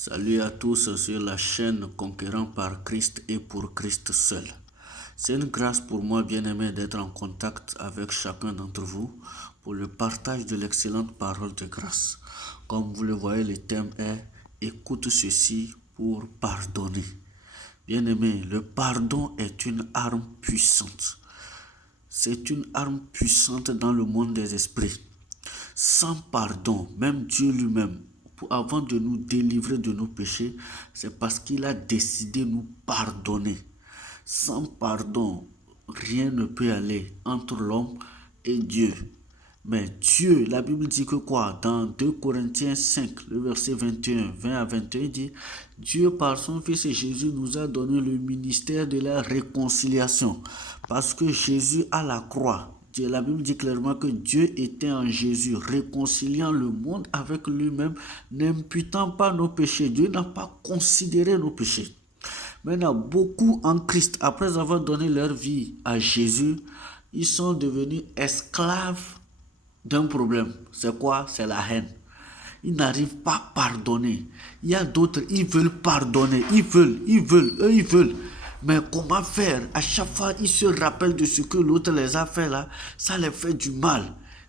Salut à tous sur la chaîne Conquérant par Christ et pour Christ seul. C'est une grâce pour moi, bien-aimé, d'être en contact avec chacun d'entre vous pour le partage de l'excellente parole de grâce. Comme vous le voyez, le thème est « Écoute ceci pour pardonner ». Bien-aimé, le pardon est une arme puissante. C'est une arme puissante dans le monde des esprits. Sans pardon, même Dieu lui-même, avant de nous délivrer de nos péchés, c'est parce qu'il a décidé de nous pardonner. Sans pardon, rien ne peut aller entre l'homme et Dieu. Mais Dieu, la Bible dit que quoi? Dans 2 Corinthiens 5, le verset 21, 20 à 21, il dit: Dieu par son Fils Jésus nous a donné le ministère de la réconciliation. Parce que Jésus à la croix, la Bible dit clairement que Dieu était en Jésus, réconciliant le monde avec lui-même, n'imputant pas nos péchés. Dieu n'a pas considéré nos péchés. Maintenant, beaucoup en Christ, après avoir donné leur vie à Jésus, ils sont devenus esclaves d'un problème. C'est quoi? C'est la haine. Ils n'arrivent pas à pardonner. Il y a d'autres, ils veulent pardonner. Ils veulent. Mais comment faire? À chaque fois, ils se rappellent de ce que l'autre les a fait là. Ça les fait du mal.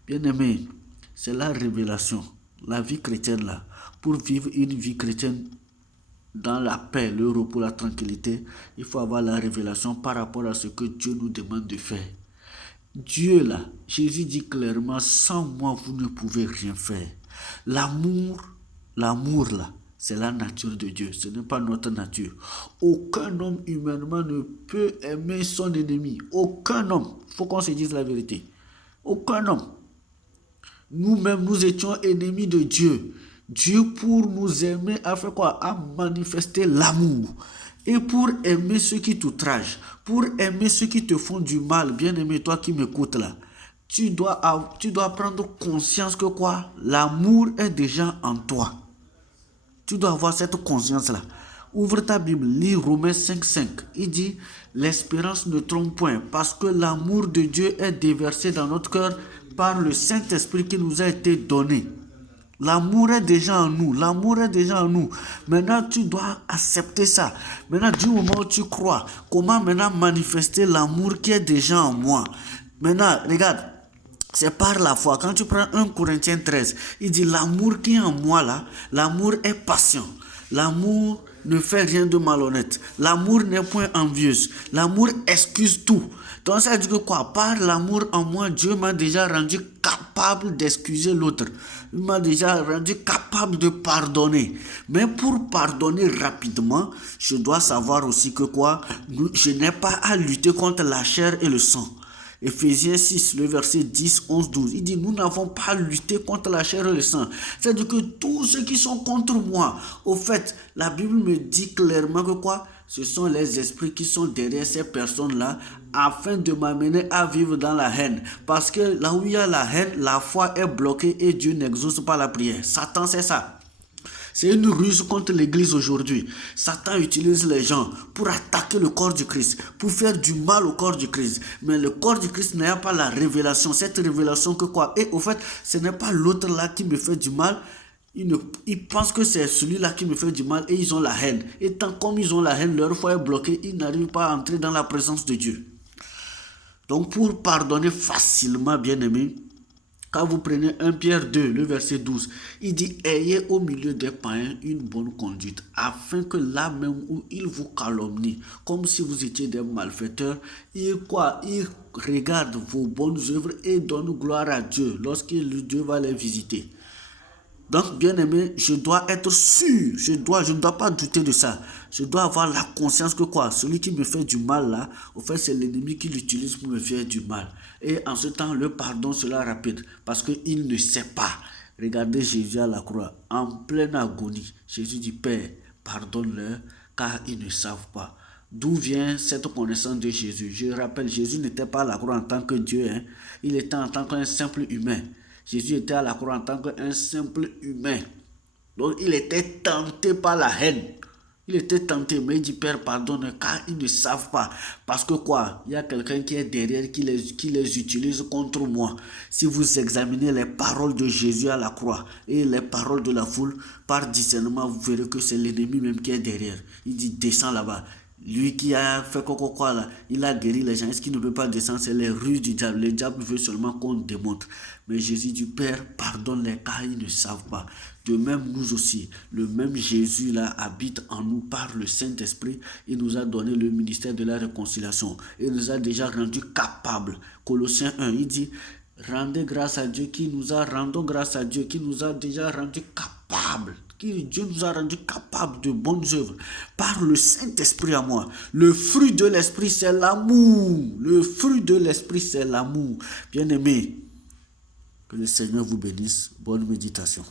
Bien-aimé, c'est la révélation. La vie chrétienne là. Pour vivre une vie chrétienne dans la paix, le repos, la tranquillité, il faut avoir la révélation par rapport à ce que Dieu nous demande de faire. Dieu là, Jésus dit clairement, sans moi vous ne pouvez rien faire. L'amour là, c'est la nature de Dieu, ce n'est pas notre nature. Aucun homme humainement ne peut aimer son ennemi. Aucun homme, il faut qu'on se dise la vérité. Aucun homme. Nous-mêmes, nous étions ennemis de Dieu. Dieu, pour nous aimer, a fait quoi? A manifesté l'amour. Et pour aimer ceux qui t'outragent, pour aimer ceux qui te font du mal, bien-aimé, toi qui m'écoutes là, tu dois prendre conscience que quoi? L'amour est déjà en toi. Tu dois avoir cette conscience-là. Ouvre ta Bible, lis Romains 5,5. Il dit, l'espérance ne trompe point, parce que l'amour de Dieu est déversé dans notre cœur par le Saint-Esprit qui nous a été donné. L'amour est déjà en nous. Maintenant, tu dois accepter ça. Maintenant, du moment où tu crois, comment maintenant manifester l'amour qui est déjà en moi? Maintenant, regarde, c'est par la foi. Quand tu prends 1 Corinthiens 13, il dit l'amour qui est en moi là, l'amour est patient. L'amour ne fait rien de malhonnête. L'amour n'est point envieuse. L'amour excuse tout. Donc ça veut dire que quoi? Par l'amour en moi, Dieu m'a déjà rendu capable d'excuser l'autre. Il m'a déjà rendu capable de pardonner. Mais pour pardonner rapidement, je dois savoir aussi que quoi? Je n'ai pas à lutter contre la chair et le sang. Éphésiens 6, le verset 10, 11, 12. Il dit, nous n'avons pas lutté contre la chair et le sang. C'est-à-dire que tous ceux qui sont contre moi, au fait, la Bible me dit clairement que quoi? Ce sont les esprits qui sont derrière ces personnes-là afin de m'amener à vivre dans la haine. Parce que là où il y a la haine, la foi est bloquée et Dieu n'exauce pas la prière. Satan, c'est ça. C'est une ruse contre l'église aujourd'hui. Satan utilise les gens pour attaquer le corps du Christ, pour faire du mal au corps du Christ. Mais le corps du Christ n'a pas la révélation. Cette révélation que quoi? Et au fait, ce n'est pas l'autre là qui me fait du mal. Ils pensent que c'est celui-là qui me fait du mal et ils ont la haine. Et tant comme ils ont la haine, leur foi est bloquée, ils n'arrivent pas à entrer dans la présence de Dieu. Donc pour pardonner facilement, bien-aimés, quand vous prenez 1 Pierre 2, le verset 12, il dit, ayez au milieu des païens une bonne conduite, afin que là même où ils vous calomnient, comme si vous étiez des malfaiteurs, ils regardent vos bonnes œuvres et donnent gloire à Dieu lorsque Dieu va les visiter. Donc, bien aimé, je dois être sûr, je ne dois pas douter de ça. Je dois avoir la conscience que quoi, celui qui me fait du mal là, au fait, c'est l'ennemi qui l'utilise pour me faire du mal. Et en ce temps, le pardon sera rapide parce qu'il ne sait pas. Regardez Jésus à la croix, en pleine agonie. Jésus dit, Père, pardonne-leur car ils ne savent pas. D'où vient cette connaissance de Jésus? Je rappelle, Jésus n'était pas à la croix en tant que Dieu, hein. Il était en tant qu'un simple humain. Jésus était à la croix en tant qu'un simple humain. Donc il était tenté par la haine. Il était tenté, mais il dit, Père, pardonne, car ils ne savent pas. Parce que quoi? Il y a quelqu'un qui est derrière, qui les utilise contre moi. Si vous examinez les paroles de Jésus à la croix et les paroles de la foule, par discernement, vous verrez que c'est l'ennemi même qui est derrière. Il dit, descends là-bas. Lui qui a fait quoi là, il a guéri les gens. Est-ce qu'il ne peut pas descendre? C'est les ruses du diable. Le diable veut seulement qu'on démontre. Mais Jésus dit, Père, pardonne-les car ils ne savent pas. De même, nous aussi, le même Jésus là habite en nous par le Saint-Esprit. Il nous a donné le ministère de la réconciliation. Il nous a déjà rendus capables. Colossiens 1, il dit, rendons grâce à Dieu qui nous a déjà rendus capables. Dieu nous a rendus capables de bonnes œuvres par le Saint-Esprit à moi. Le fruit de l'Esprit, c'est l'amour. Le fruit de l'Esprit, c'est l'amour. Bien-aimés, que le Seigneur vous bénisse. Bonne méditation.